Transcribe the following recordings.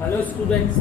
Hello students,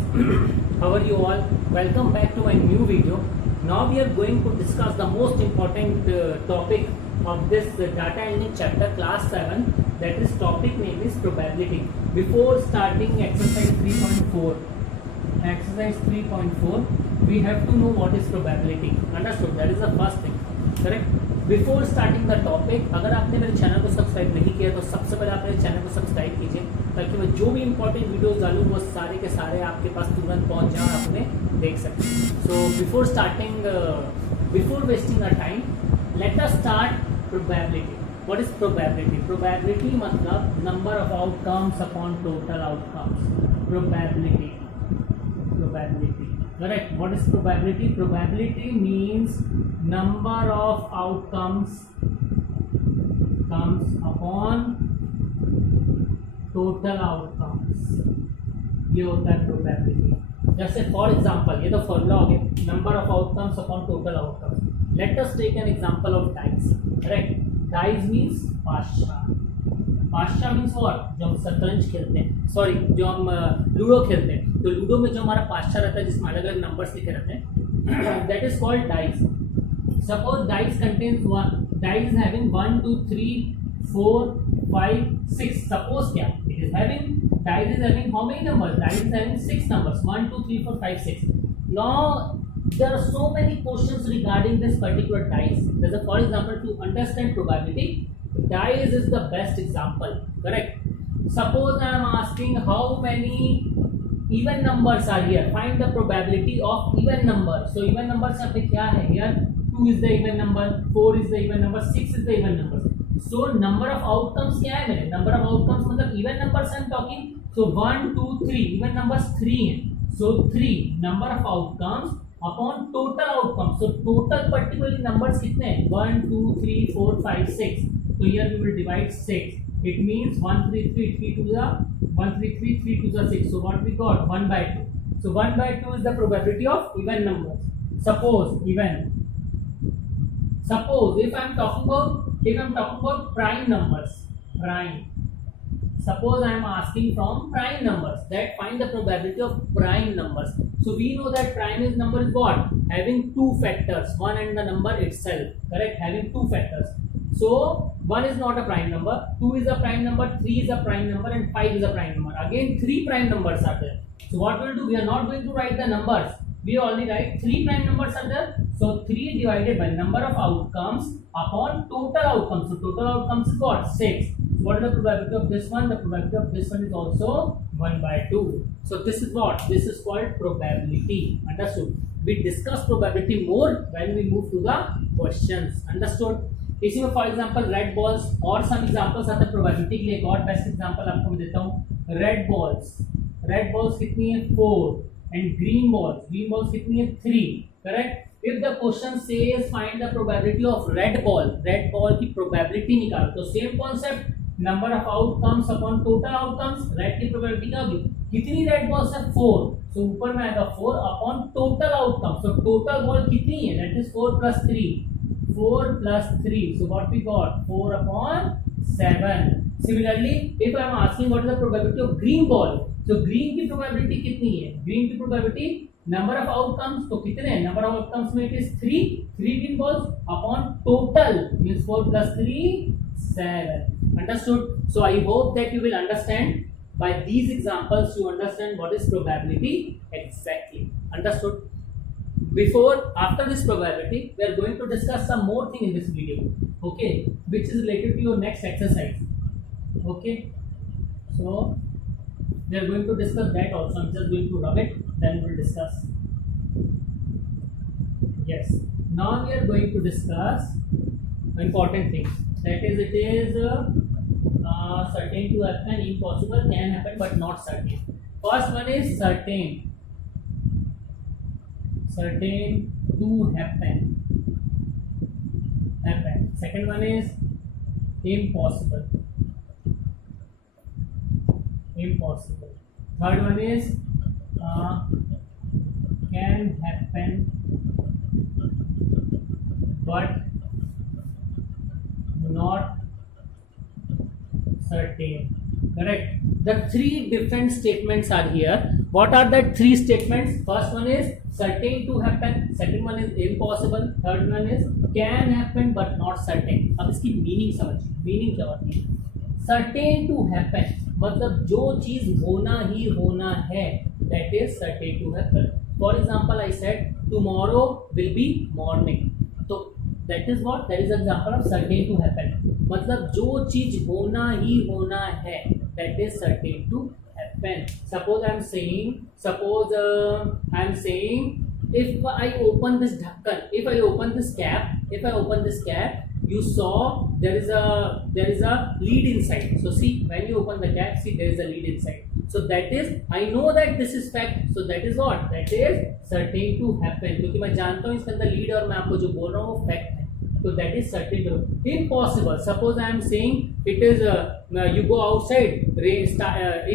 how are you all? Welcome back to my new video. Now we are going to discuss the most important topic of this data engine chapter class 7, that is topic name is probability. Before starting exercise 3.4, we have to know what is probability. Understood? That is the first thing. Correct? Before starting the topic, अगर आपने मेरे channel को subscribe नहीं किया तो सबसे पहले आप मेरे चैनल को सब्सक्राइब कीजिए ताकि मैं जो भी इंपॉर्टेंट वीडियोस डालूँ वो सारे के सारे आपके पास तुरंत पहुंच जाए और आप उन्हें देख सकें. So before starting, before wasting a time, let us start probability. What is probability? Probability मतलब number of outcomes upon total outcomes. Probability. Correct. What is probability? Probability means number of outcomes comes upon total outcomes. ये होता है probability. जैसे for example, ये तो formula हो गया, number of outcomes upon total outcomes. Let us take an example of dice. Correct. Dice means पाशा. पाशा मीन्स व्हाट? जो हम शतरंज खेलते हैं, सॉरी जो हम लूडो खेलते हैं, तो लूडो में जो हमारा पाशा रहता है जिसमें अलग अलग नंबर्स लिखे रहते हैं, that is called dice. Suppose dice contains dice having 1 2 3 4 5 6. Suppose क्या it is having, dice is having how many numbers? Dice is having 6 numbers, 1 2 3 4 5 6. Now there are so many questions regarding this particular dice. There's a, for example, to understand probability, dice is the best example. Correct. Suppose I am asking how many even numbers are here. Find the probability of even number. So even numbers यहाँ पे क्या है? Here 2 is the even number, 4 is the even number, 6 is the even number. So number of outcomes क्या है मेरे? Number of outcomes मतलब even numbers I am talking. So 1 2 3 even numbers 3 हैं. So 3 number of outcomes upon total outcomes. So total particularly numbers कितने हैं? 1 2 3 4 5 6. So here we will divide 6. It means 1 3 3 3 to the 1 3 3 3 to the 6. So what we got? 1 by 2. So 1 by 2 is the probability of even numbers. Suppose even. Suppose if I am talking about prime numbers. Prime. Suppose I am asking from prime numbers, that find the probability of prime numbers. So we know that prime is number is what? Having two factors, one and the number itself. Correct? Having two factors. So 1 is not a prime number, 2 is a prime number, 3 is a prime number, and 5 is a prime number. Again 3 prime numbers are there. So what we'll do, we are not going to write the numbers, we only write 3 prime numbers are there. So 3 divided by number of outcomes upon total outcomes. So total outcomes is what? 6. So what is the probability of this one? The probability of this one is also 1 by 2. So this is what? This is called probability. Understood? We discuss probability more when we move to the questions. Understood? इसी में for example red balls और some examples आते हैं probability के लिए. एक और best example आपको मैं देता हूं. रेड बॉल्स कितनी है? 4. एंड ग्रीन बॉल्स कितनी है? 3. Correct. If the question says find the probability of red ball की प्रोबेबिलिटी निकालो, तो same concept, number of outcomes upon total outcomes. Red की प्रोबेबिलिटी क्या होगी? कितनी रेड बॉल्स है? 4. सो ऊपर में आएगा 4 upon total outcome. So total ball कितनी है? That is 4 plus 3. 4 plus 3. So what we got? 4 upon 7. Similarly, if I am asking what is the probability of green ball, so green की probability कितनी है? green की probability number of outcomes, तो कितने हैं? number of outcomes में it is 3 green balls upon total means 4 plus 3 7. Understood? So I hope that you will understand by these examples. You understand what is probability exactly. Understood? After this probability, we are going to discuss some more thing in this video, okay, which is related to your next exercise. Okay, so we are going to discuss that also. I'm just going to rub it, then we'll discuss. Yes, now we are going to discuss important things. That is, it is certain to happen, impossible, can happen but not certain. First one is certain to happen. Second one is impossible. Third one is can happen but not certain. Correct. The three different statements are here. What are that three statements? First one is certain to happen, second one is impossible, third one is can happen but not certain. अब इसकी meaning समझिए, meaning क्या होती है? Certain to happen मतलब जो चीज होना ही होना है, that is certain to happen. For example, I said tomorrow will be morning. तो that is what? That is example of certain to happen. मतलब जो चीज होना ही होना है, that is certain to happen. Suppose I am saying if I open this dhakkan, if I open this cap, you saw there is a lead inside. So see, when you open the cap, see there is a lead inside. So that is, I know that this is fact. So that is what? That is certain to happen. क्योंकि मैं जानता हूँ इसके अंदर lead और मैं आपको जो बोल रहा हूँ वो fact है. So that is certain to happen. Impossible. Suppose I am saying it is you go outside,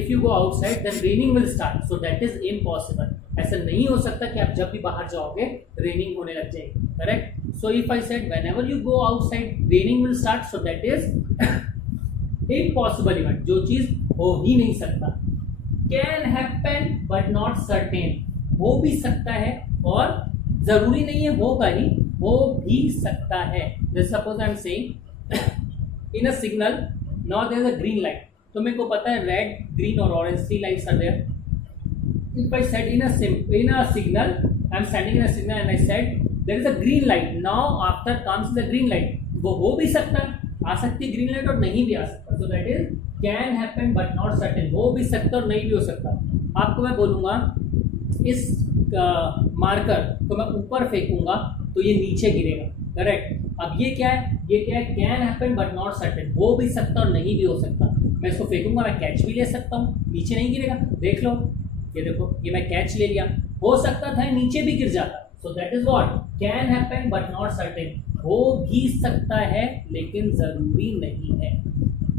if you go outside then raining will start. So that is impossible. ऐसा नहीं हो सकता कि आप जब भी बाहर जाओगे raining होने लग जाएगी. Correct? So if I said whenever you go outside raining will start, so that is impossible event. जो चीज हो ही नहीं सकता. Can happen but not certain. हो भी सकता है और जरूरी नहीं है होगा ही, हो भी सकता है. Just suppose I am saying in a signal now there is a green light. तो मेरे को पता है red, green और orange three lights are there. If I said in a signal, I am standing in a signal and I said there is a green light. Now after comes the green light. वो हो भी सकता है, आ सकती है green light और नहीं भी आ सकता. So that is can happen but not certain. हो भी सकता और नहीं भी हो सकता. आपको मैं बोलूँगा इस मार्कर को मैं ऊपर फेंकूंगा तो ये नीचे गिरेगा. करेक्ट. अब ये क्या है? Can happen but not certain. हो भी सकता और नहीं भी हो सकता. मैं इसको फेंकूंगा, मैं कैच भी ले सकता हूँ, नीचे नहीं गिरेगा. देख लो, ये देखो, ये मैं कैच ले लिया. हो सकता था नीचे भी गिर जाता. So that is what? Can happen but not certain. हो भी सकता है लेकिन जरूरी नहीं है.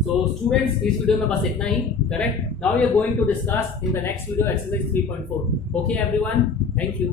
So students, इस वीडियो में बस इतना ही. Correct. Now we are going to discuss in the next video exercise 3.4. Okay everyone, thank you.